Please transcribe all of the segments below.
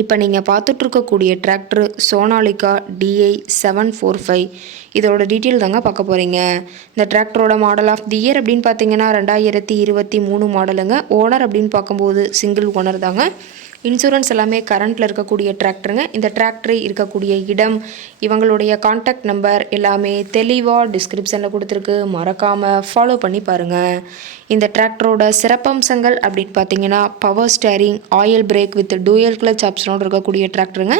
இப்போ நீங்கள் பார்த்துட்ருக்கக்கூடிய tractor Sonalika DI seven four five இதோட டீட்டெயில் தாங்க பார்க்க போகிறீங்க இந்த டிராக்டரோட மாடல் ஆஃப் தி இயர் அப்படின்னு பார்த்தீங்கன்னா ரெண்டாயிரத்தி இருபத்தி மூணு மாடலுங்க ஓனர் அப்படின்னு பார்க்கும்போது சிங்கிள் ஓனர் தாங்க. இன்சூரன்ஸ் எல்லாமே கரண்ட்டில் இருக்கக்கூடிய டிராக்டருங்க இந்த டிராக்டர் இருக்கக்கூடிய இடம் இவங்களுடைய காண்டாக்ட் நம்பர் எல்லாமே தெளிவாக டிஸ்கிரிப்ஷனில் கொடுத்துருக்கு. மறக்காமல் ஃபாலோ பண்ணி பாருங்கள் இந்த டிராக்டரோட சிறப்பம்சங்கள் அப்படின்னு பார்த்தீங்கன்னா power steering oil brake with dual clutch ஆப்ஷனோடு இருக்கக்கூடிய டிராக்டருங்க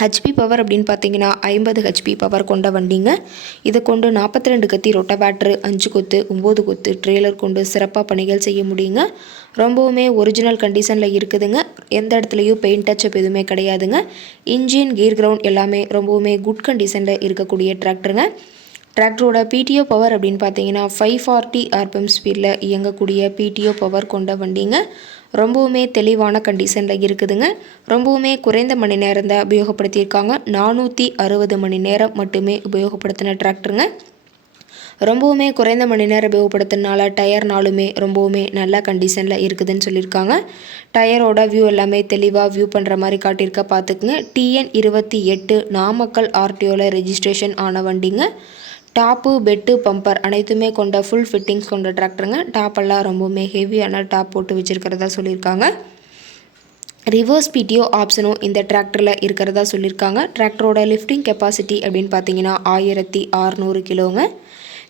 ஹெச்பி பவர் அப்படின்னு பார்த்தீங்கன்னா ஐம்பது ஹெச்பி பவர் கொண்ட வண்டிங்க. இதை கொண்டு நாற்பத்தி ரெண்டு கத்தி ரொட்ட பேட்ரு அஞ்சு கொத்து ஒம்பது கொத்து ட்ரெய்லர் கொண்டு சிறப்பாக பணிகள் செய்ய முடியுங்க. ரொம்பவுமே ஒரிஜினல் கண்டிஷனில் இருக்குதுங்க. எந்த இடத்துலையும் பெயிண்ட் டச்சப் எதுவுமே கிடையாதுங்க. இன்ஜின் கீர் கிரவுண்ட் எல்லாமே ரொம்பவுமே குட் கண்டிஷனில் இருக்கக்கூடிய டிராக்டருங்க டிராக்டரோட பிடிஓ பவர் அப்படின்னு பார்த்தீங்கன்னா ஃபைவ் ஃபார்ட்டி ஆர்பிஎம் ஸ்பீடில் இயங்கக்கூடிய பிடிஓ பவர் கொண்ட வண்டிங்க. ரொம்பவுமே தெளிவான கண்டிஷனில் இருக்குதுங்க. ரொம்பவுமே குறைந்த மணி நேரம் தான் உபயோகப்படுத்தியிருக்காங்க. நானூற்றி அறுபது மணி நேரம் மட்டுமே உபயோகப்படுத்தின டிராக்டருங்க ரொம்பவுமே குறைந்த மணி நேரம் உபயோகப்படுத்தினால டயர்னாலுமே ரொம்பவுமே நல்ல கண்டிஷனில் இருக்குதுன்னு சொல்லியிருக்காங்க. டயரோட வியூ எல்லாமே தெளிவாக வியூ பண்ணுற மாதிரி காட்டியிருக்க பார்த்துக்குங்க. டிஎன் இருபத்தி எட்டு நாமக்கல் ஆர்டிஓவில் ரெஜிஸ்ட்ரேஷன் ஆன வண்டிங்க. டாப்பு பெட்டு பம்பர் அனைத்துமே கொண்ட ஃபுல் ஃபிட்டிங்ஸ் கொண்ட டிராக்டருங்க டாப்பெல்லாம் ரொம்பவுமே ஹெவியான டாப் போட்டு வச்சுருக்கிறதா சொல்லியிருக்காங்க. ரிவர்ஸ் பிடிஓ ஆப்ஷனும் இந்த டிராக்டரில் இருக்கிறதா சொல்லியிருக்காங்க. டிராக்டரோட லிஃப்டிங் கெப்பாசிட்டி அப்படின்னு பார்த்தீங்கன்னா ஆயிரத்தி அறநூறு கிலோங்க.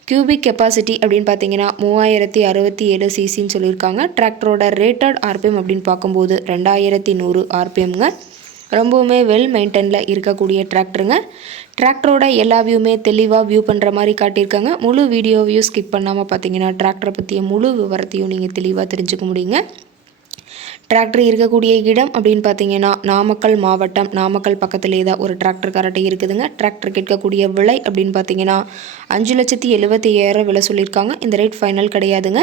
கியூபிக் கெப்பாசிட்டி அப்படின்னு பார்த்தீங்கன்னா மூவாயிரத்தி அறுபத்தி ஏழு சிசின்னு சொல்லியிருக்காங்க. டிராக்டரோட ரேட்டட் ஆர்பிஎம் அப்படின்னு பார்க்கும்போது ரெண்டாயிரத்தி நூறு ஆர்பிஎம்ங்க ரொம்பவுமே வெல் மெயின்டெனில் இருக்கக்கூடிய டிராக்டருங்க டிராக்டரோட எல்லா வியூமே தெளிவாக வியூ பண்ணுற மாதிரி காட்டியிருக்காங்க. முழு வீடியோவையும் ஸ்கிப் பண்ணாமல் பார்த்தீங்கன்னா டிராக்டரை பற்றிய முழு விவரத்தையும் நீங்கள் தெளிவாக தெரிஞ்சுக்க முடியுங்க. டிராக்டர் இருக்கக்கூடிய இடம் அப்படின்னு பார்த்தீங்கன்னா நாமக்கல் மாவட்டம். நாமக்கல் பக்கத்திலே தான் ஒரு டிராக்டர் கரட்டை இருக்குதுங்க. டிராக்டர் கேட்கக்கூடிய விலை அப்படின்னு பார்த்தீங்கன்னா அஞ்சு லட்சத்தி எழுபத்தி ஐயாயிரம் விலை சொல்லியிருக்காங்க. இந்த ரேட் ஃபைனல் கிடையாதுங்க.